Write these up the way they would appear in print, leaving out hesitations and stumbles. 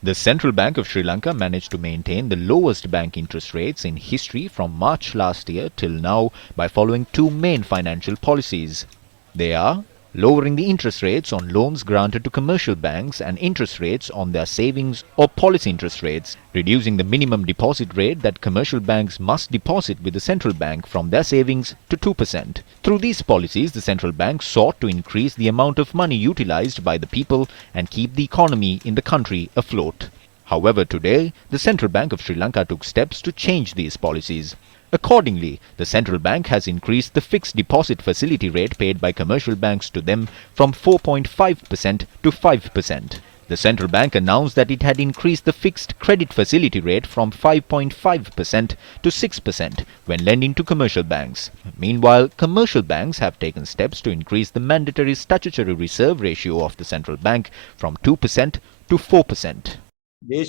The Central Bank of Sri Lanka managed to maintain the lowest bank interest rates in history from March last year till now by following two main financial policies. They are lowering the interest rates on loans granted to commercial banks and interest rates on their savings or policy interest rates, reducing the minimum deposit rate that commercial banks must deposit with the central bank from their savings to 2%. Through these policies, the central bank sought to increase the amount of money utilized by the people and keep the economy in the country afloat. However, today, the Central Bank of Sri Lanka took steps to change these policies. Accordingly, the central bank has increased the fixed deposit facility rate paid by commercial banks to them from 4.5% to 5%. The central bank announced that it had increased the fixed credit facility rate from 5.5% to 6% when lending to commercial banks. Meanwhile, commercial banks have taken steps to increase the mandatory statutory reserve ratio of the central bank from 2% to 4%. We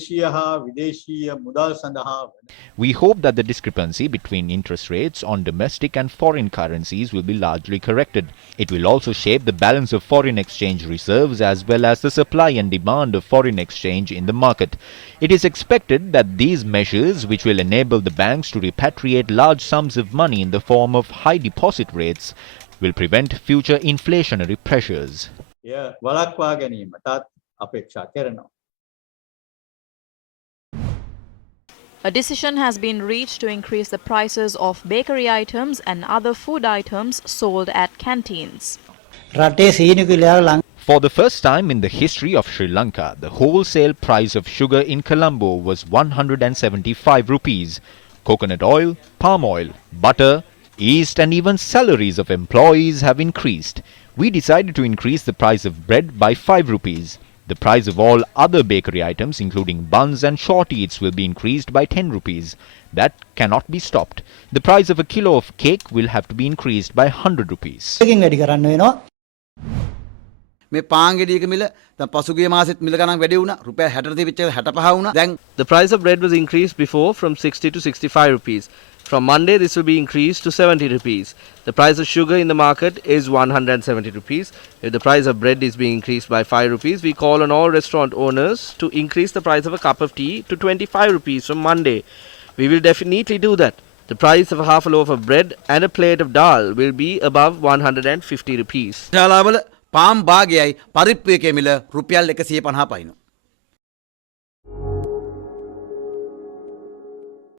hope that the discrepancy between interest rates on domestic and foreign currencies will be largely corrected. It will also shape the balance of foreign exchange reserves as well as the supply and demand of foreign exchange in the market. It is expected that these measures, which will enable the banks to repatriate large sums of money in the form of high deposit rates, will prevent future inflationary pressures. A decision has been reached to increase the prices of bakery items and other food items sold at canteens. For the first time in the history of Sri Lanka, the wholesale price of sugar in Colombo was 175 rupees. Coconut oil, palm oil, butter, yeast and even salaries of employees have increased. We decided to increase the price of bread by 5 rupees. The price of all other bakery items, including buns and short eats, will be increased by 10 rupees. That cannot be stopped. The price of a kilo of cake will have to be increased by 100 rupees. The price of bread was increased before from 60 to 65 rupees. From Monday, this will be increased to 70 rupees. The price of sugar in the market is 170 rupees. If the price of bread is being increased by 5 rupees, we call on all restaurant owners to increase the price of a cup of tea to 25 rupees from Monday. We will definitely do that. The price of half a loaf of bread and a plate of dal will be above 150 rupees. Palm භාගයයි පරිප්පු එකේ මිල රුපියල් 150 පයින්.